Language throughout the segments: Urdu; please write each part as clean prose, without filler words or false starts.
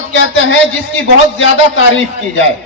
محمد کہتے ہیں جس کی بہت زیادہ تعریف کی جائے،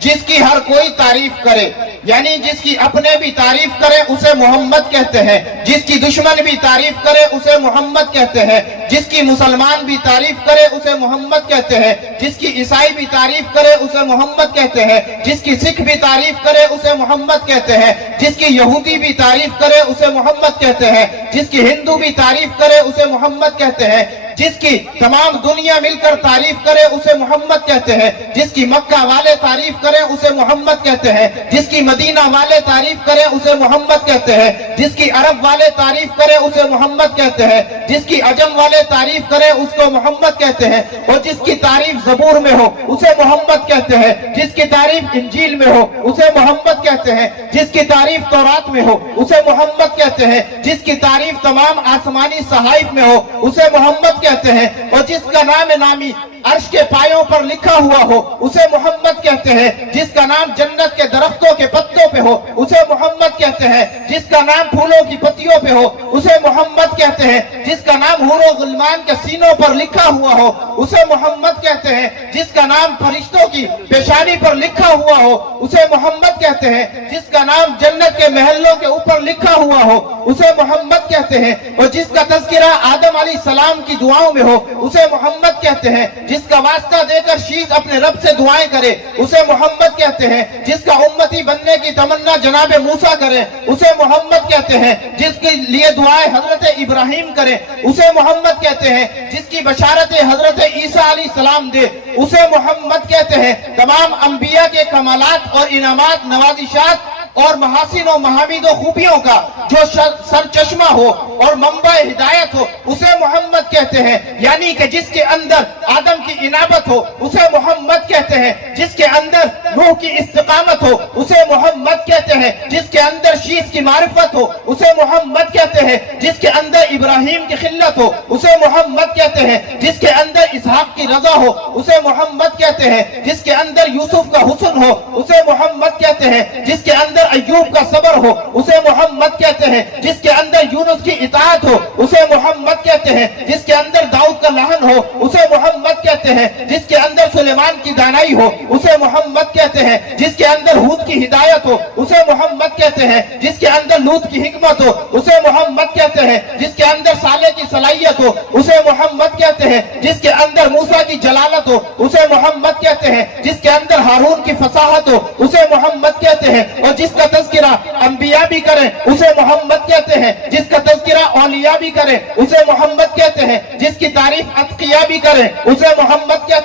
جس کی ہر کوئی تعریف کرے، یعنی جس کی اپنے بھی تعریف کرے اسے محمد کہتے ہیں، جس کی دشمن بھی تعریف کرے اسے محمد کہتے ہیں، جس کی مسلمان بھی تعریف کرے اسے محمد کہتے ہیں، جس کی عیسائی بھی تعریف کرے اسے محمد کہتے ہیں، جس کی سکھ بھی تعریف کرے اسے محمد کہتے ہیں، جس کی یہودی بھی تعریف کرے اسے محمد کہتے ہیں، جس کی ہندو بھی تعریف کرے اسے محمد کہتے ہیں، جس کی تمام دنیا مل کر تعریف کرے اسے محمد کہتے ہیں، جس کی مکہ والے تعریف کرے اسے محمد کہتے ہیں، جس کی مدینہ والے تعریف کرے اسے محمد کہتے ہیں، جس کی عرب والے تعریف کرے اسے محمد کہتے ہیں، جس کی عجم والے تعریف کرے اس کو محمد کہتے ہیں، اور جس کی تعریف زبور میں ہو اسے محمد کہتے ہیں، جس کی تعریف انجیل میں ہو اسے محمد کہتے ہیں، جس کی تعریف تورات میں ہو اسے محمد کہتے ہیں، جس کی تعریف تمام آسمانی صحائف میں ہو اسے محمد کہتے ہیں، اور جس کا نام نامی عرش کے پایوں پر لکھا ہوا ہو اسے محمد کہتے ہیں، جس کا نام جنت کے درختوں کے پتوں پہ ہو اسے محمد کہتے ہیں، جس کا نام پھولوں کی پتیوں پہ ہو اسے محمد کہتے ہیں، جس کا نام حور و غلمان کے سینوں پر لکھا ہوا ہو اسے محمد کہتے ہیں، جس کا نام فرشتوں کی پیشانی پر لکھا ہوا ہو اسے محمد کہتے ہیں، جس کا نام جنت کے محلوں کے اوپر لکھا ہوا ہو اسے محمد کہتے ہیں، اور جس کا تذکرہ آدم علیہ السلام کی دعاؤں میں ہو اسے محمد کہتے ہیں، جس کا واسطہ دے کر شیخ اپنے رب سے دعائیں کرے اسے محمد کہتے ہیں، جس کا امتی بننے کی تمنا جناب موسیٰ کرے اسے محمد کہتے ہیں، جس کے لیے دعائیں حضرت ابراہیم کرے اسے محمد کہتے ہیں، جس کی بشارت حضرت عیسیٰ علیہ السلام دے اسے محمد کہتے ہیں۔ تمام انبیاء کے کمالات اور انعامات، نوازشات اور محاسن و محامد و خوبیوں کا جو سرچشمہ ہو اور منبع ہدایت ہو اسے محمد کہتے ہیں، یعنی کہ جس کے اندر آدم کی انابت ہو اسے محمد کہتے ہیں، جس کے اندر نوح کی استقامت ہو اسے محمد کہتے ہیں، جس کے اندر شیث کی معرفت ہو اسے محمد کہتے ہیں، جس کے اندر ابراہیم کی خلت ہو اسے محمد کہتے ہیں، جس کے اندر اسحاق کی رضا ہو اسے محمد کہتے ہیں، جس کے اندر یوسف کا حسن ہو اسے محمد کہتے ہیں، جس کے اندر ایوب کا صبر ہو اسے محمد کہتے ہیں، جس کے اندر یونس کی اطاعت ہو اسے محمد کہتے ہیں، جس کے اندر داؤد کا لحن ہو اسے محمد کہتے ہیں، جس کے اندر سلیمان کی دانائی ہو اسے محمد کہتے ہیں، جس کے اندر ہود کی ہدایت ہو اسے محمد کہتے ہیں، جس کے اندر لوط کی حکمت ہو اسے محمد کہتے ہیں، جس کے اندر صالح کی صلاحیت ہو اسے محمد کہتے ہیں، جس کے اندر موسیٰ کی جلالت ہو اسے محمد کہتے ہیں، جس کے اندر ہارون کی فصاحت ہو اسے محمد کہتے ہیں، اور جس کا تذکرہ انبیاء بھی کریں اسے محمد کہتے ہیں، جس کا تذکرہ اولیاء بھی کریں اسے محمد کہتے ہیں، جس کی تعریف اتقیاء بھی کریں اسے محمد کہتے ہیں۔